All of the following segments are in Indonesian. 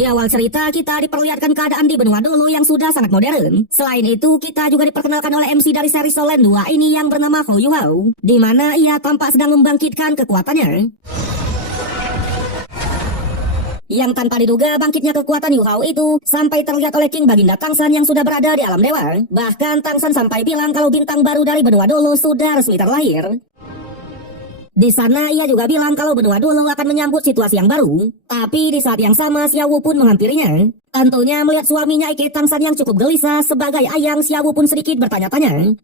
Di awal cerita kita diperlihatkan keadaan di benua dulu yang sudah sangat modern. Selain itu kita juga diperkenalkan oleh MC dari seri Solen 2 ini yang bernama Hou Yuhao, di mana ia tampak sedang membangkitkan kekuatannya. Yang tanpa diduga bangkitnya kekuatan Yuhao itu sampai terlihat oleh King Baginda Tangsan yang sudah berada di alam dewa. Bahkan Tangsan sampai bilang kalau bintang baru dari benua dulu sudah resmi terlahir. Di sana ia juga bilang kalau benua dulu akan menyambut situasi yang baru. Tapi di saat yang sama Xiao Wu pun menghampirinya. Tentunya melihat suaminya Ike Tangsan yang cukup gelisah sebagai ayang, Xiao Wu pun sedikit bertanya-tanya.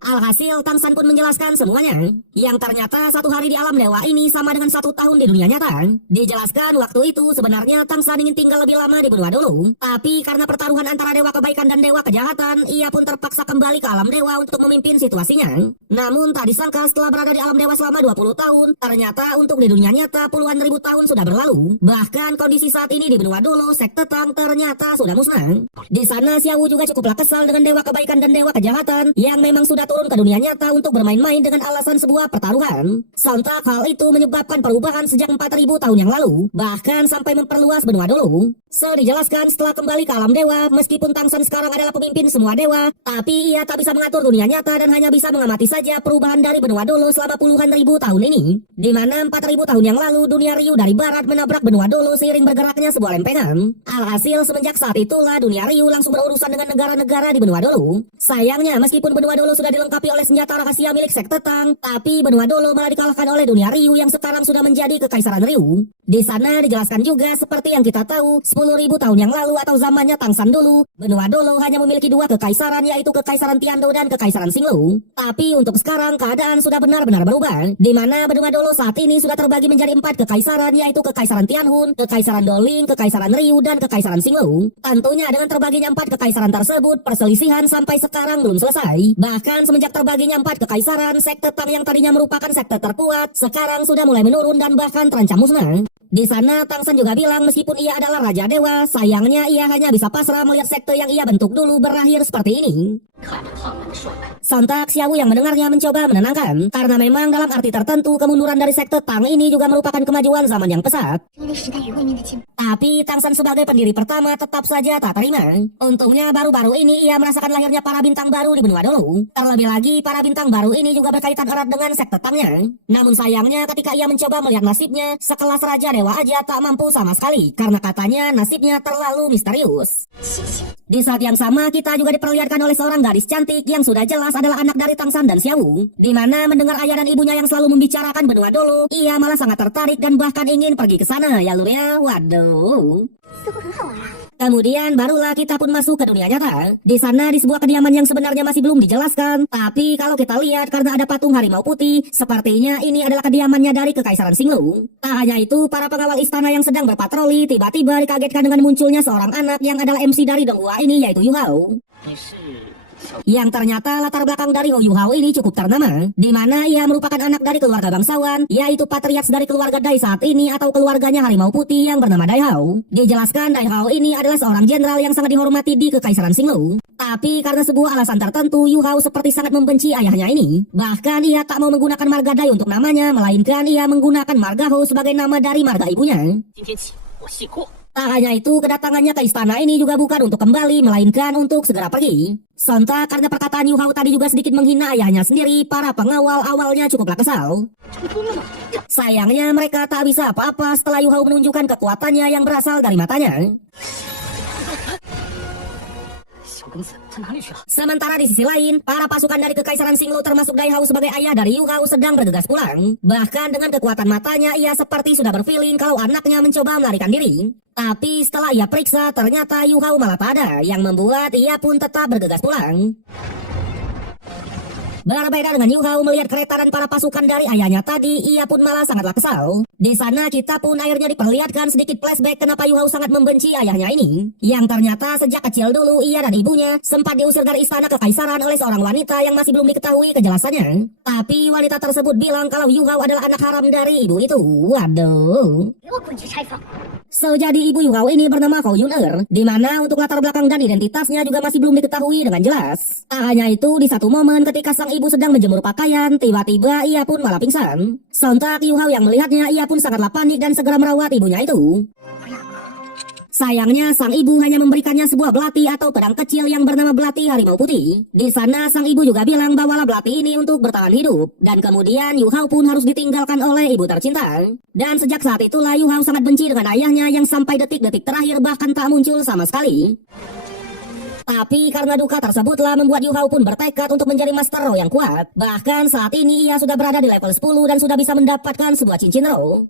Alhasil Tangsan pun menjelaskan semuanya. Yang ternyata satu hari di alam dewa ini sama dengan 1 tahun di dunia nyata. Dijelaskan waktu itu sebenarnya Tangsan ingin tinggal lebih lama di benua dulu. Tapi karena pertaruhan antara dewa kebaikan dan dewa kejahatan, ia pun terpaksa kembali ke alam dewa untuk memimpin situasinya. Namun tak disangka setelah berada di alam dewa selama 20 tahun, ternyata untuk di dunia nyata puluhan ribu tahun sudah berlalu. Bahkan kondisi saat ini di benua dulu, sekte Tang ternyata sudah musnah. Di sana Xiao Wu juga cukuplah kesal dengan dewa kebaikan dan dewa kejahatan yang memang sudah turun ke dunia nyata untuk bermain-main dengan alasan sebuah pertaruhan. Sontak hal itu menyebabkan perubahan sejak 4000 tahun yang lalu, bahkan sampai memperluas benua dulu. Dijelaskan setelah kembali ke alam dewa, meskipun Tangsan sekarang adalah pemimpin semua dewa, tapi ia tak bisa mengatur dunia nyata dan hanya bisa mengamati saja perubahan dari benua dulu selama puluhan ribu tahun ini. Di mana 4000 tahun yang lalu dunia Ryu dari barat menabrak benua dulu seiring bergeraknya sebuah lempengan. Alhasil semenjak saat itulah dunia Ryu langsung berurusan dengan negara-negara di benua dulu. Sayangnya meskipun benua dulu sudah dilengkapi oleh senjata rahasia milik sekte Tang, tapi benua dulu malah dikalahkan oleh dunia Ryu yang sekarang sudah menjadi kekaisaran Ryu. Di sana dijelaskan juga seperti yang kita tahu, 10.000 tahun yang lalu atau zamannya Tangsan dulu, benua dulu hanya memiliki 2 kekaisaran, yaitu kekaisaran Tiando dan kekaisaran Xinglu. Tapi untuk sekarang keadaan sudah benar-benar berubah, di mana benua dulu saat ini sudah terbagi menjadi 4 kekaisaran, yaitu kekaisaran Tianhun, kekaisaran Doling, kekaisaran Ryu dan kekaisaran Xinglu. Tentunya dengan terbaginya 4 kekaisaran tersebut, perselisihan sampai sekarang belum selesai. Bahkan semenjak terbaginya 4 kekaisaran, sekte Tang yang tadinya merupakan sekte terkuat, sekarang sudah mulai menurun dan bahkan terancam musnah. Di sana Tangsan juga bilang meskipun ia adalah raja dewa, sayangnya ia hanya bisa pasrah melihat sekte yang ia bentuk dulu berakhir seperti ini. Sontak Xiao Wu yang mendengarnya mencoba menenangkan, karena memang dalam arti tertentu kemunduran dari sekte Tang ini juga merupakan kemajuan zaman yang pesat. Tapi Tangsan sebagai pendiri pertama tetap saja tak terima. Untungnya baru-baru ini ia merasakan lahirnya para bintang baru di benua dulu. Terlebih lagi para bintang baru ini juga berkaitan erat dengan sekte Tangnya. Namun sayangnya ketika ia mencoba melihat nasibnya, sekelas raja dewa aja tak mampu sama sekali, karena katanya nasibnya terlalu misterius. Di saat yang sama kita juga diperlihatkan oleh seorang gadis cantik yang sudah jelas adalah anak dari Tangsan dan Xiao Wu, di mana mendengar ayah dan ibunya yang selalu membicarakan benua dulu, ia malah sangat tertarik dan bahkan ingin pergi ke sana ya lur ya. Waduh. Kemudian barulah kita pun masuk ke dunia nyata. Di sana di sebuah kediaman yang sebenarnya masih belum dijelaskan, tapi kalau kita lihat karena ada patung harimau putih, sepertinya ini adalah kediamannya dari kekaisaran Xinglu. Tak hanya itu, para pengawal istana yang sedang berpatroli tiba-tiba dikagetkan dengan munculnya seorang anak yang adalah MC dari Donghua ini, yaitu Yuhao. Yang ternyata latar belakang dari Hou Yuhao ini cukup ternama, di mana ia merupakan anak dari keluarga bangsawan, yaitu patriarks dari keluarga Dai saat ini atau keluarganya harimau putih yang bernama Dai Hao. Dijelaskan Dai Hao ini adalah seorang jenderal yang sangat dihormati di kekaisaran Xinglu. Tapi karena sebuah alasan tertentu, Yuhao seperti sangat membenci ayahnya ini. Bahkan ia tak mau menggunakan marga Dai untuk namanya, melainkan ia menggunakan marga Hou sebagai nama dari marga ibunya. Tak hanya itu, kedatangannya ke istana ini juga bukan untuk kembali, melainkan untuk segera pergi. Sontak karena perkataan Yuhao tadi juga sedikit menghina ayahnya sendiri, para pengawal awalnya cukuplah kesal. Sayangnya mereka tak bisa apa-apa setelah Yuhao menunjukkan kekuatannya yang berasal dari matanya. Sementara di sisi lain, para pasukan dari kekaisaran Xinglu termasuk Dai Hao sebagai ayah dari Yuhao sedang bergegas pulang. Bahkan dengan kekuatan matanya, ia seperti sudah berfeeling kalau anaknya mencoba melarikan diri. Tapi setelah ia periksa, ternyata Yuhao malah tak ada, yang membuat ia pun tetap bergegas pulang. Berbeda dengan Yuhao melihat kereta dan para pasukan dari ayahnya tadi, ia pun malah sangatlah kesal. Di sana kita pun akhirnya diperlihatkan sedikit flashback kenapa Yuhao sangat membenci ayahnya ini. Yang ternyata sejak kecil dulu ia dan ibunya sempat diusir dari istana kekaisaran oleh seorang wanita yang masih belum diketahui kejelasannya. Tapi wanita tersebut bilang kalau Yuhao adalah anak haram dari ibu itu. Waduh. Jadi ibu Yuhao ini bernama Hou Yun-er, di mana untuk latar belakang dan identitasnya juga masih belum diketahui dengan jelas. Tak hanya itu, di satu momen ketika sang ibu sedang menjemur pakaian, tiba-tiba ia pun malah pingsan. Sontak Yuhao yang melihatnya, ia pun sangatlah panik dan segera merawat ibunya itu. Sayangnya sang ibu hanya memberikannya sebuah belati atau pedang kecil yang bernama belati harimau putih. Di sana sang ibu juga bilang bawalah belati ini untuk bertahan hidup. Dan kemudian Yu Hao pun harus ditinggalkan oleh ibu tercinta. Dan sejak saat itulah Yu Hao sangat benci dengan ayahnya yang sampai detik-detik terakhir bahkan tak muncul sama sekali. Tapi karena duka tersebutlah membuat Yu Hao pun bertekad untuk menjadi Master Roh yang kuat. Bahkan saat ini ia sudah berada di level 10 dan sudah bisa mendapatkan sebuah cincin roh.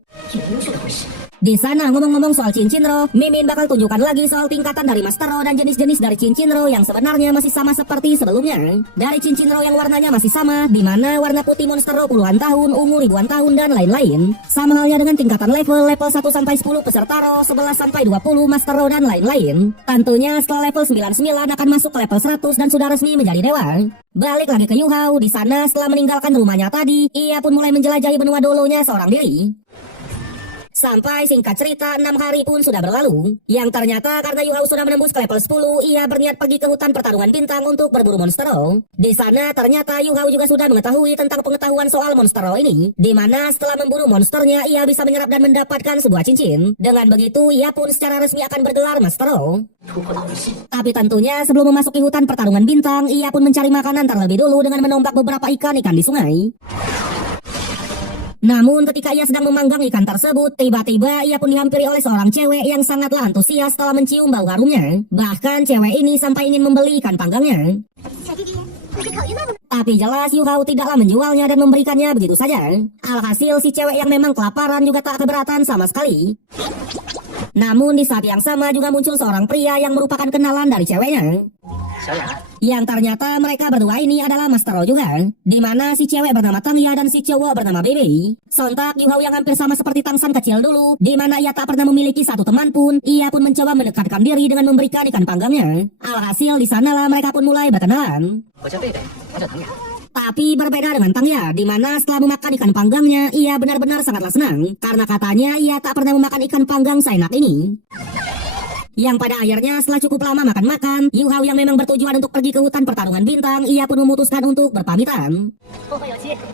Di sana ngomong-ngomong soal cincin roh, Mimin bakal tunjukkan lagi soal tingkatan dari Master Roh dan jenis-jenis dari cincin roh yang sebenarnya masih sama seperti sebelumnya. Dari cincin roh yang warnanya masih sama, di mana warna putih Monster Roh puluhan tahun, ungu ribuan tahun dan lain-lain. Sama halnya dengan tingkatan level 1 sampai 10 peserta roh, 11 sampai 20 Master Roh dan lain-lain. Tentunya setelah level 99 akan masuk ke level 100 dan sudah resmi menjadi dewa. Balik lagi ke Yu Hao, di sana setelah meninggalkan rumahnya tadi, ia pun mulai menjelajahi benua dolonya seorang diri. Sampai singkat cerita 6 hari pun sudah berlalu. Yang ternyata karena Yu Hao sudah menembus ke level 10, ia berniat pergi ke hutan pertarungan bintang untuk berburu monster roh. Di sana ternyata Yu Hao juga sudah mengetahui tentang pengetahuan soal monster roh ini, di mana setelah memburu monsternya ia bisa menyerap dan mendapatkan sebuah cincin. Dengan begitu ia pun secara resmi akan bergelar Master Roh. Tapi tentunya sebelum memasuki hutan pertarungan bintang, ia pun mencari makanan terlebih dulu dengan menombak beberapa ikan-ikan di sungai. Namun ketika ia sedang memanggang ikan tersebut, tiba-tiba ia pun dihampiri oleh seorang cewek yang sangatlah antusias setelah mencium bau harumnya. Bahkan cewek ini sampai ingin membeli ikan panggangnya. Tapi jelas Yu Hao tidaklah menjualnya dan memberikannya begitu saja. Alhasil si cewek yang memang kelaparan juga tak keberatan sama sekali. Namun di saat yang sama juga muncul seorang pria yang merupakan kenalan dari ceweknya. Yang ternyata mereka berdua ini adalah Master Roh juga, di mana si cewek bernama Tangya dan si cowok bernama Baby. Sontak Yu Hao yang hampir sama seperti Tangsan kecil dulu, di mana ia tak pernah memiliki satu teman pun, ia pun mencoba mendekatkan diri dengan memberikan ikan panggangnya. Alhasil di sanalah mereka pun mulai berkenalan. Tapi berbeda dengan Tangya, di mana setelah memakan ikan panggangnya, ia benar-benar sangatlah senang, karena katanya ia tak pernah memakan ikan panggang seenak ini. Yang pada akhirnya setelah cukup lama makan-makan, Yu Hao yang memang bertujuan untuk pergi ke hutan pertarungan bintang, ia pun memutuskan untuk berpamitan.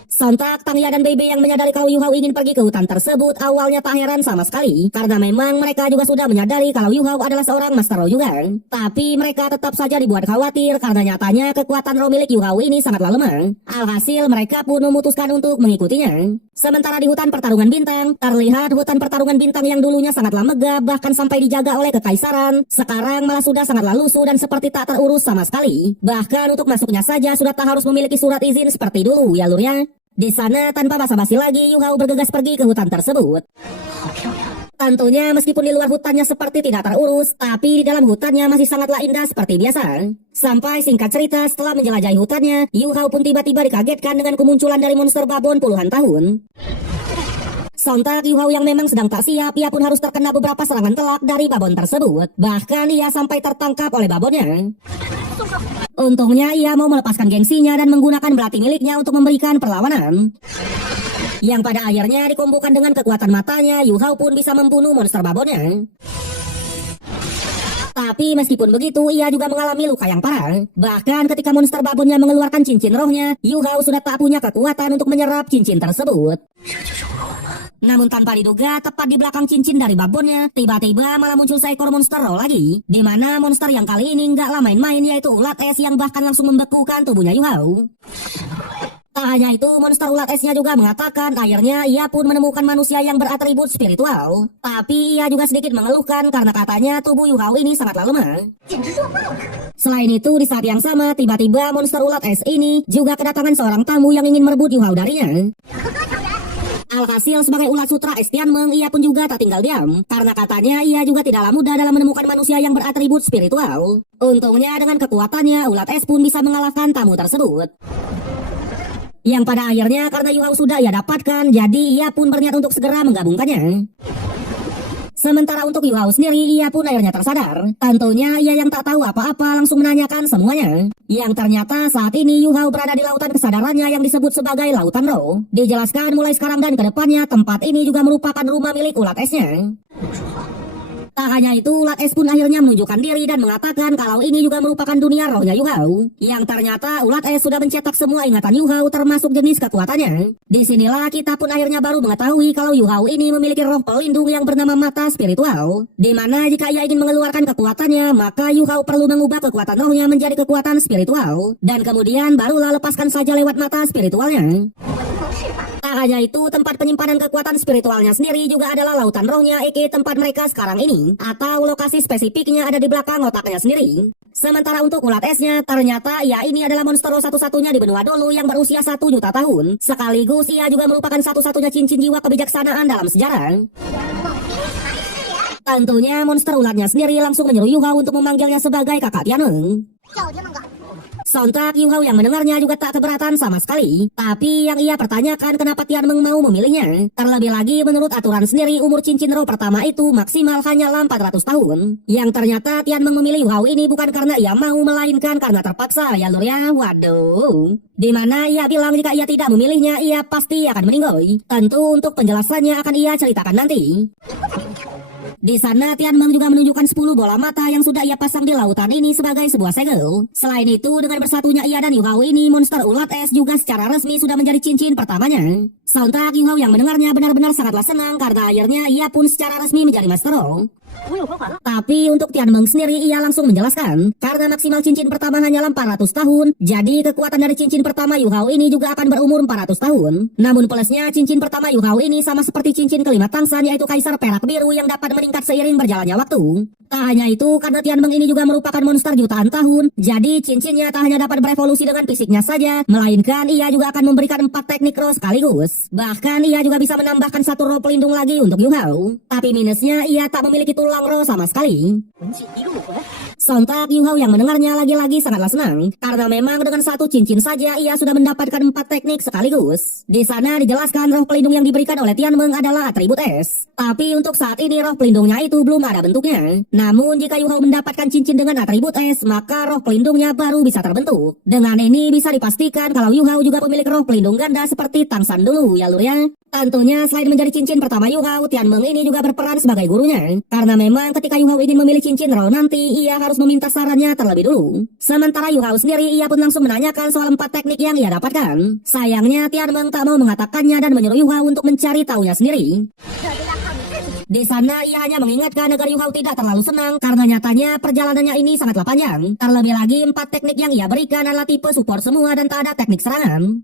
Sontak Tangya dan Baby yang menyadari kalau Yu Hao ingin pergi ke hutan tersebut awalnya tak heran sama sekali, karena memang mereka juga sudah menyadari kalau Yu Hao adalah seorang Master Roh juga. Tapi mereka tetap saja dibuat khawatir karena nyatanya kekuatan roh milik Yu Hao ini sangatlah lemah. Alhasil mereka pun memutuskan untuk mengikutinya. Sementara di hutan pertarungan bintang, terlihat hutan pertarungan bintang yang dulunya sangatlah megah bahkan sampai dijaga oleh kekaisaran, sekarang malah sudah sangatlah lusuh dan seperti tak terurus sama sekali. Bahkan untuk masuknya saja sudah tak harus memiliki surat izin seperti dulu ya lurnya. Di sana tanpa basa-basi lagi Yu Hao bergegas pergi ke hutan tersebut. Tentunya meskipun di luar hutannya seperti tidak terurus, tapi di dalam hutannya masih sangatlah indah seperti biasa. Sampai singkat cerita setelah menjelajahi hutannya, Yu Hao pun tiba-tiba dikagetkan dengan kemunculan dari monster babon puluhan tahun. Sontak Yu Hao yang memang sedang tak siap, ia pun harus terkena beberapa serangan telak dari babon tersebut. Bahkan ia sampai tertangkap oleh babonnya. Untungnya ia mau melepaskan gengsinya dan menggunakan belati miliknya untuk memberikan perlawanan. Yang pada akhirnya dikumpulkan dengan kekuatan matanya, Yu Hao pun bisa membunuh monster babonnya. Tapi meskipun begitu, ia juga mengalami luka yang parah. Bahkan ketika monster babonnya mengeluarkan cincin rohnya, Yu Hao sudah tak punya kekuatan untuk menyerap cincin tersebut. Namun tanpa diduga, tepat di belakang cincin dari babonnya, tiba-tiba malah muncul seekor monster roh lagi. Di mana monster yang kali ini nggaklah main-main, yaitu ulat es yang bahkan langsung membekukan tubuhnya Yu Hao. Tak hanya itu, monster ulat esnya juga mengatakan akhirnya ia pun menemukan manusia yang beratribut spiritual. Tapi ia juga sedikit mengeluhkan karena katanya tubuh Yu Hao ini sangatlah lemah. Selain itu, di saat yang sama, tiba-tiba monster ulat es ini juga kedatangan seorang tamu yang ingin merebut Yu Hao darinya. Alhasil sebagai ulat sutra es Tianmeng, ia pun juga tak tinggal diam. Karena katanya ia juga tidaklah mudah dalam menemukan manusia yang beratribut spiritual. Untungnya dengan kekuatannya, ulat es pun bisa mengalahkan tamu tersebut. Yang pada akhirnya karena Yu Hao sudah ia dapatkan, jadi ia pun berniat untuk segera menggabungkannya. Sementara untuk Yu Hao sendiri, ia pun akhirnya tersadar. Tentunya ia yang tak tahu apa-apa langsung menanyakan semuanya. Yang ternyata saat ini Yu Hao berada di lautan kesadarannya yang disebut sebagai Lautan Roh. Dijelaskan mulai sekarang dan ke depannya, tempat ini juga merupakan rumah milik ulat esnya. Tak hanya itu, Ulat Es pun akhirnya menunjukkan diri dan mengatakan kalau ini juga merupakan dunia rohnya Yu Hao. Yang ternyata Ulat Es sudah mencetak semua ingatan Yu Hao termasuk jenis kekuatannya. Disinilah kita pun akhirnya baru mengetahui kalau Yu Hao ini memiliki roh pelindung yang bernama mata spiritual. Dimana jika ia ingin mengeluarkan kekuatannya, maka Yu Hao perlu mengubah kekuatan rohnya menjadi kekuatan spiritual. Dan kemudian barulah lepaskan saja lewat mata spiritualnya. Tak hanya itu, tempat penyimpanan kekuatan spiritualnya sendiri juga adalah lautan rohnya, aka tempat mereka sekarang ini, atau lokasi spesifiknya ada di belakang otaknya sendiri. Sementara untuk Ulat Esnya, ternyata ia ini adalah monster satu-satunya di benua dulu yang berusia 1 juta tahun. Sekaligus ia juga merupakan satu-satunya cincin jiwa kebijaksanaan dalam sejarah. Tentunya monster ulatnya sendiri langsung menyuruh Yu Hao untuk memanggilnya sebagai kakak Tianmeng. Sontak Yu Hao yang mendengarnya juga tak keberatan sama sekali. Tapi yang ia pertanyakan kenapa Tianmeng mau memilihnya. Terlebih lagi menurut aturan sendiri umur cincin roh pertama itu maksimal hanyalah 400 tahun. Yang ternyata Tianmeng memilih Yu Hao ini bukan karena ia mau melainkan karena terpaksa ya lur ya. Waduh. Dimana ia bilang jika ia tidak memilihnya ia pasti akan meninggoy. Tentu untuk penjelasannya akan ia ceritakan nanti. Di sana Tianmeng juga menunjukkan 10 bola mata yang sudah ia pasang di lautan ini sebagai sebuah segel. Selain itu, dengan bersatunya ia dan Yu Hao ini, monster Ulat Es juga secara resmi sudah menjadi cincin pertamanya. Sontak Yu Hao yang mendengarnya benar-benar sangatlah senang karena akhirnya ia pun secara resmi menjadi Master Roh. Tapi untuk Tianmeng sendiri ia langsung menjelaskan karena maksimal cincin pertama hanyalah 400 tahun, jadi kekuatan dari cincin pertama Yu Hao ini juga akan berumur 400 tahun. Namun plusnya cincin pertama Yu Hao ini sama seperti cincin kelima Tangsan yaitu Kaisar Perak Biru yang dapat meningkat seiring berjalannya waktu. Tak hanya itu, karena Tianmeng ini juga merupakan monster jutaan tahun, jadi cincinnya tak hanya dapat berevolusi dengan fisiknya saja, melainkan ia juga akan memberikan 4 teknik roh sekaligus. Bahkan ia juga bisa menambahkan 1 roh pelindung lagi untuk Yu Hao. Tapi minusnya ia tak memiliki tulang roh sama sekali. Sontak Yu Hao yang mendengarnya lagi-lagi sangatlah senang karena memang dengan 1 cincin saja ia sudah mendapatkan 4 teknik sekaligus. Di sana dijelaskan roh pelindung yang diberikan oleh Tianmeng adalah atribut es. Tapi untuk saat ini roh pelindungnya itu belum ada bentuknya. Namun jika Yu Hao mendapatkan cincin dengan atribut es, maka roh pelindungnya baru bisa terbentuk. Dengan ini bisa dipastikan kalau Yu Hao juga pemilik roh pelindung ganda seperti Tangsan dulu ya lur ya. Tentunya selain menjadi cincin pertama Yu Hao, Tianmeng ini juga berperan sebagai gurunya. Karena memang ketika Yu Hao ingin memilih cincin roh nanti, ia harus meminta sarannya terlebih dulu. Sementara Yu Hao sendiri, ia pun langsung menanyakan soal 4 teknik yang ia dapatkan. Sayangnya Tianmeng tak mau mengatakannya dan menyuruh Yu Hao untuk mencari tahunya sendiri. Di sana ia hanya mengingatkan agar Yu Hao tidak terlalu senang karena nyatanya perjalanannya ini sangatlah panjang. Terlebih lagi 4 teknik yang ia berikan adalah tipe support semua dan tak ada teknik serangan.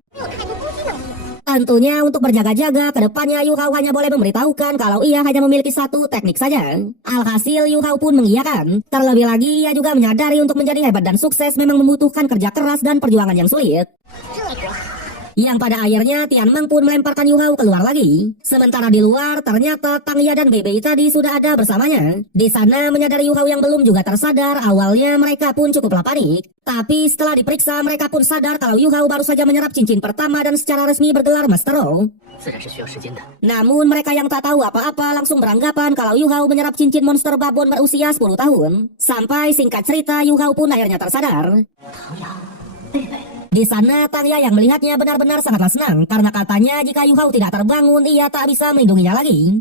Tentunya untuk berjaga-jaga ke depannya Yu Hao hanya boleh memberitahukan kalau ia hanya memiliki 1 teknik saja. Alhasil Yu Hao pun mengiyakan. Terlebih lagi ia juga menyadari untuk menjadi hebat dan sukses memang membutuhkan kerja keras dan perjuangan yang sulit. Yang pada akhirnya Tianmeng pun melemparkan Yu Hao keluar lagi. Sementara di luar ternyata Tang Ya dan Bebe tadi sudah ada bersamanya. Di sana menyadari Yu Hao yang belum juga tersadar, awalnya mereka pun cukuplah panik. Tapi setelah diperiksa mereka pun sadar kalau Yu Hao baru saja menyerap cincin pertama dan secara resmi bergelar Master Roh. Namun mereka yang tak tahu apa-apa langsung beranggapan kalau Yu Hao menyerap cincin monster babon berusia 10 tahun. Sampai singkat cerita Yu Hao pun akhirnya tersadar. Di sana Tang Ya yang melihatnya benar-benar sangatlah senang karena katanya jika Yu Hao tidak terbangun ia tak bisa melindunginya lagi.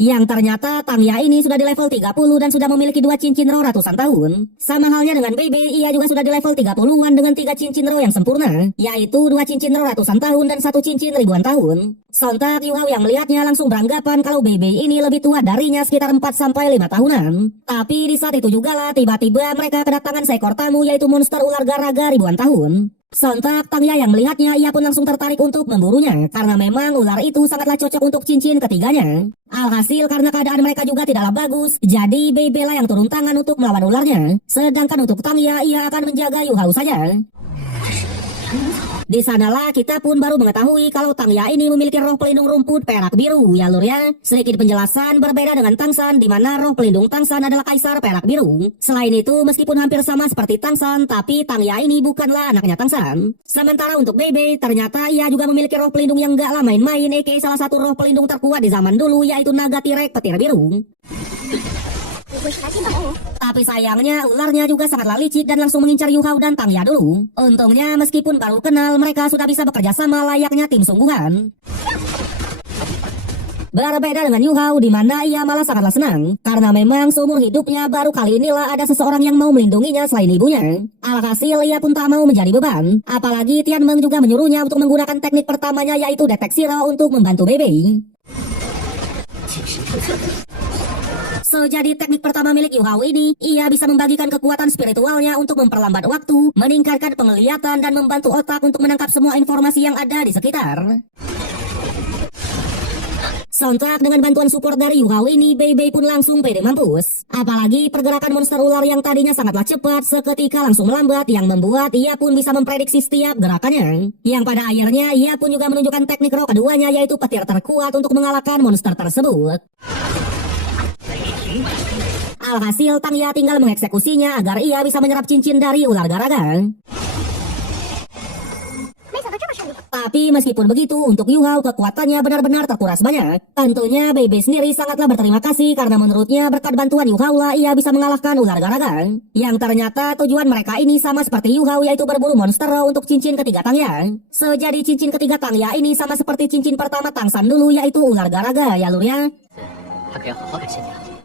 Yang ternyata Tang Ya ini sudah di level 30 dan sudah memiliki 2 cincin roh ratusan tahun. Sama halnya dengan Bebe, ia juga sudah di level 30-an dengan 3 cincin roh yang sempurna, yaitu 2 cincin roh ratusan tahun dan 1 cincin ribuan tahun. Sontak Yu Hao yang melihatnya langsung beranggapan kalau Bebe ini lebih tua darinya sekitar 4-5 tahunan. Tapi di saat itu juga lah tiba-tiba mereka kedatangan seekor tamu yaitu monster ular garaga ribuan tahun. Sontak Tang Ya yang melihatnya ia pun langsung tertarik untuk memburunya karena memang ular itu sangatlah cocok untuk cincin ketiganya. Alhasil karena keadaan mereka juga tidaklah bagus, jadi Bebe lah yang turun tangan untuk melawan ularnya. Sedangkan untuk Tang Ya ia akan menjaga Yu Hao saja. Di sanalah kita pun baru mengetahui kalau Tang Ya ini memiliki roh pelindung rumput perak biru ya lur ya. Sedikit penjelasan berbeda dengan Tangsan di mana roh pelindung Tangsan adalah Kaisar Perak Biru. Selain itu meskipun hampir sama seperti Tangsan tapi Tang Ya ini bukanlah anaknya Tangsan. Sementara untuk Bebe ternyata ia juga memiliki roh pelindung yang gak lah main-main aka salah satu roh pelindung terkuat di zaman dulu yaitu naga tirek petir biru. Tapi sayangnya ularnya juga sangatlah licik dan langsung mengincar Yu Hao dan Tang Ya dulu. Untungnya meskipun baru kenal mereka sudah bisa bekerja sama layaknya tim sungguhan. Berbeda dengan Yu Hao di mana ia malah sangatlah senang karena memang seumur hidupnya baru kali inilah ada seseorang yang mau melindunginya selain ibunya. Alhasil ia pun tak mau menjadi beban. Apalagi Tian Meng juga menyuruhnya untuk menggunakan teknik pertamanya yaitu deteksi roh untuk membantu Bebe. Jadi teknik pertama milik Yu Hao ini, ia bisa membagikan kekuatan spiritualnya untuk memperlambat waktu, meningkatkan penglihatan dan membantu otak untuk menangkap semua informasi yang ada di sekitar. Sontak dengan bantuan support dari Yu Hao ini, Bebe pun langsung pede mampus. Apalagi pergerakan monster ular yang tadinya sangatlah cepat, seketika langsung melambat yang membuat ia pun bisa memprediksi setiap gerakannya. Yang pada akhirnya ia pun juga menunjukkan teknik roh keduanya yaitu petir terkuat untuk mengalahkan monster tersebut. Alhasil Tang Ya tinggal mengeksekusinya agar ia bisa menyerap cincin dari ular garaga. Tapi meskipun begitu, untuk Yu Hao kekuatannya benar-benar terkuras banyak. Tentunya Bebe sendiri sangatlah berterima kasih karena menurutnya berkat bantuan Yu Hao lah ia bisa mengalahkan ular garaga. Yang ternyata tujuan mereka ini sama seperti Yu Hao yaitu berburu monster untuk cincin ketiga Tang Ya. Jadi cincin ketiga Tang Ya ini sama seperti cincin pertama Tang San dulu yaitu ular garaga ya lur ya.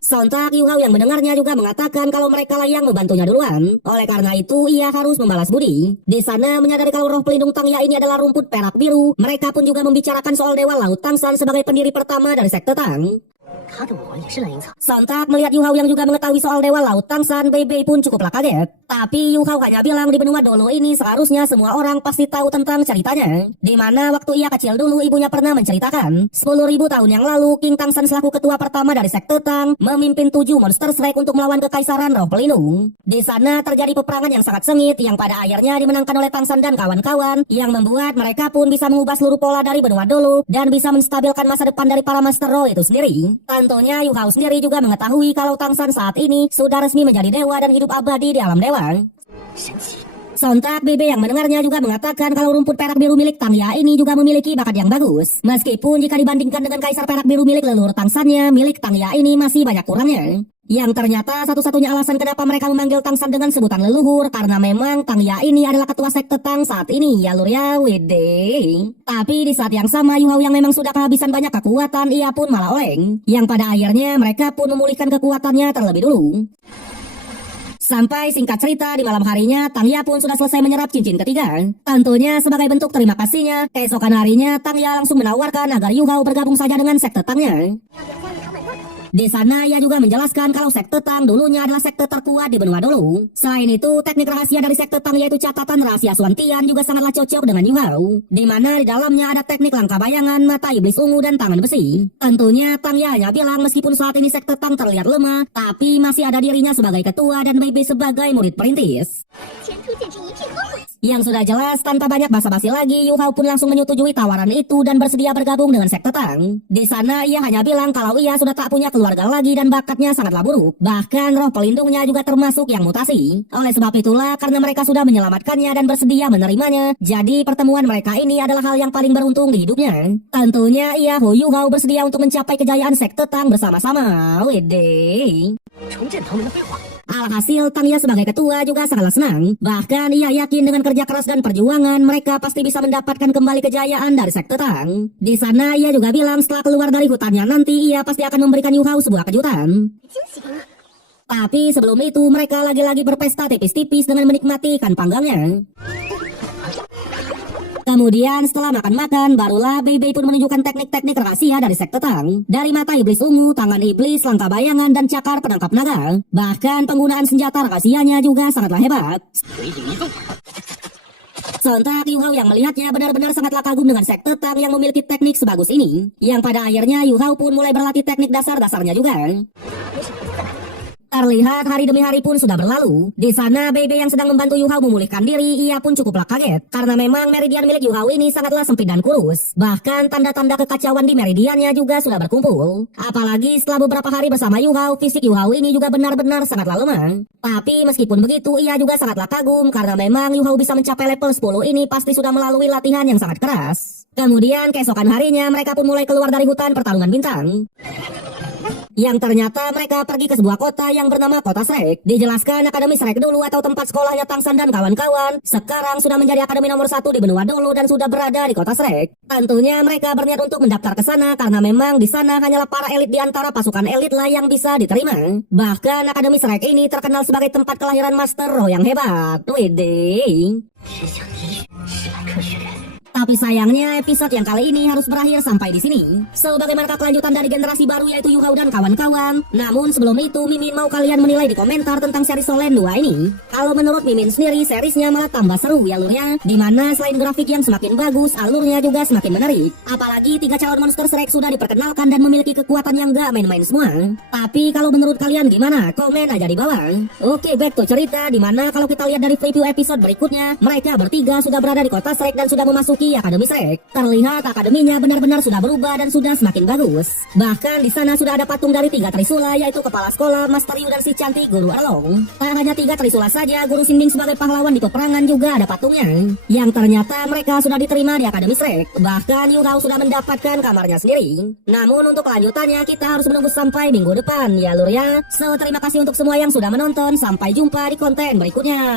Sontak Yu Hao yang mendengarnya juga mengatakan kalau mereka lah yang membantunya duluan. Oleh karena itu ia harus membalas budi. Di sana menyadari kalau roh pelindung Tang Ya ini adalah rumput perak biru, mereka pun juga membicarakan soal Dewa Laut Tang San sebagai pendiri pertama dari sekte Tang. Sontak melihat Yu Hao yang juga mengetahui soal Dewa Laut Tang San, Bebe pun cukuplah kaget. Tapi Yu Hao hanya bilang di benua Dolo ini seharusnya semua orang pasti tahu tentang ceritanya. Di mana waktu ia kecil dulu ibunya pernah menceritakan 10.000 tahun yang lalu King Tang San selaku ketua pertama dari sekte Tang memimpin 7 monster strike untuk melawan kekaisaran roh pelindung. Di sana terjadi peperangan yang sangat sengit yang pada akhirnya dimenangkan oleh Tang San dan kawan-kawan yang membuat mereka pun bisa mengubah seluruh pola dari benua Dolo dan bisa menstabilkan masa depan dari para master roh itu sendiri. Tentunya Yu Hao sendiri juga mengetahui kalau Tang San saat ini sudah resmi menjadi dewa dan hidup abadi di alam dewa. Sontak Bebe yang mendengarnya juga mengatakan kalau rumput perak biru milik Tang Ya ini juga memiliki bakat yang bagus. Meskipun jika dibandingkan dengan kaisar perak biru milik leluhur Tang San-nya, milik Tang Ya ini masih banyak kurangnya. Yang ternyata satu-satunya alasan kenapa mereka memanggil Tang San dengan sebutan leluhur karena memang Tang Ya ini adalah ketua sekte Tang saat ini ya lur ya wede. Tapi di saat yang sama Yu Hao yang memang sudah kehabisan banyak kekuatan ia pun malah oleng. Yang pada akhirnya mereka pun memulihkan kekuatannya terlebih dulu. Sampai singkat cerita di malam harinya Tang Ya pun sudah selesai menyerap cincin ketiga. Tentunya sebagai bentuk terima kasihnya, keesokan harinya Tang Ya langsung menawarkan agar Yu Hao bergabung saja dengan sekte Tangnya. Di sana ia juga menjelaskan kalau sekte Tang dulunya adalah sekte terkuat di benua Dolo. Selain itu, teknik rahasia dari sekte Tang yaitu catatan rahasia Suan Tian juga sangatlah cocok dengan Yu Hao. Di mana di dalamnya ada teknik langkah bayangan, mata iblis ungu dan tangan besi. Tentunya Tang Ya hanya bilang meskipun saat ini sekte Tang terlihat lemah, tapi masih ada dirinya sebagai ketua dan Bebe sebagai murid perintis. Yang sudah jelas, tanpa banyak basa-basi lagi, Yu Hao pun langsung menyetujui tawaran itu dan bersedia bergabung dengan sekte Tang. Di sana ia hanya bilang kalau ia sudah tak punya keluarga lagi dan bakatnya sangatlah buruk. Bahkan roh pelindungnya juga termasuk yang mutasi. Oleh sebab itulah, karena mereka sudah menyelamatkannya dan bersedia menerimanya, jadi pertemuan mereka ini adalah hal yang paling beruntung di hidupnya. Tentunya ia Yu Hao bersedia untuk mencapai kejayaan sekte Tang bersama-sama. Wede. Alhasil Tang Ya sebagai ketua juga sangatlah senang. Bahkan ia yakin dengan kerja keras dan perjuangan mereka pasti bisa mendapatkan kembali kejayaan dari sekte Tang. Di sana ia juga bilang setelah keluar dari hutannya nanti ia pasti akan memberikan Yu Hao sebuah kejutan. Tapi sebelum itu mereka lagi-lagi berpesta tipis-tipis dengan menikmati ikan panggangnya. Kemudian setelah makan-makan, barulah Bebe pun menunjukkan teknik-teknik rahasia dari sekte Tang. Dari mata iblis ungu, tangan iblis, langkah bayangan, dan cakar penangkap naga. Bahkan penggunaan senjata rahasianya juga sangatlah hebat. Sontak Yu Hao yang melihatnya benar-benar sangatlah kagum dengan sekte Tang yang memiliki teknik sebagus ini. Yang pada akhirnya Yu Hao pun mulai berlatih teknik dasar-dasarnya juga. Terlihat hari demi hari pun sudah berlalu. Di sana Bebe yang sedang membantu Yu Hao memulihkan diri, ia pun cukuplah kaget. Karena memang meridian milik Yu Hao ini sangatlah sempit dan kurus. Bahkan tanda-tanda kekacauan di meridiannya juga sudah berkumpul. Apalagi setelah beberapa hari bersama Yu Hao, fisik Yu Hao ini juga benar-benar sangatlah lemah. Tapi meskipun begitu, ia juga sangatlah kagum karena memang Yu Hao bisa mencapai level 10 ini pasti sudah melalui latihan yang sangat keras. Kemudian keesokan harinya mereka pun mulai keluar dari hutan pertarungan bintang. Yang ternyata mereka pergi ke sebuah kota yang bernama Kota Shrek. Dijelaskan Akademi Shrek dulu atau tempat sekolahnya Tangsan dan kawan-kawan sekarang sudah menjadi akademi nomor 1 di benua dulu dan sudah berada di Kota Shrek. Tentunya mereka berniat untuk mendaftar ke sana karena memang di sana hanyalah para elit di antara pasukan elit lah yang bisa diterima. Bahkan Akademi Shrek ini terkenal sebagai tempat kelahiran Master Roh yang hebat. Widih. Tapi sayangnya episode yang kali ini harus berakhir sampai di sini. So, bagaimanakah kelanjutan dari generasi baru yaitu Yu Hao dan kawan-kawan? Namun sebelum itu, Mimin mau kalian menilai di komentar tentang seri Solen 2 ini. Kalau menurut Mimin sendiri, seriesnya malah tambah seru ya alurnya. Dimana selain grafik yang semakin bagus, alurnya juga semakin menarik. Apalagi 3 calon monster Shrek sudah diperkenalkan dan memiliki kekuatan yang gak main-main semua. Tapi kalau menurut kalian gimana? Komen aja di bawah. Oke, back to cerita. Dimana kalau kita lihat dari preview episode berikutnya, mereka bertiga sudah berada di Kota Shrek dan sudah memasuki Akademi Shrek. Terlihat akademinya benar-benar sudah berubah dan sudah semakin bagus. Bahkan di sana sudah ada patung dari 3 Trisula, yaitu kepala sekolah, Master Yu dan si cantik Guru Erlong. Tak hanya 3 Trisula saja, Guru Sinding sebagai pahlawan di peperangan juga ada patungnya. Yang ternyata mereka sudah diterima di Akademi Shrek. Bahkan Yu Hao sudah mendapatkan kamarnya sendiri. Namun untuk kelanjutannya kita harus menunggu sampai minggu depan ya lur ya. So terima kasih untuk semua yang sudah menonton. Sampai jumpa di konten berikutnya.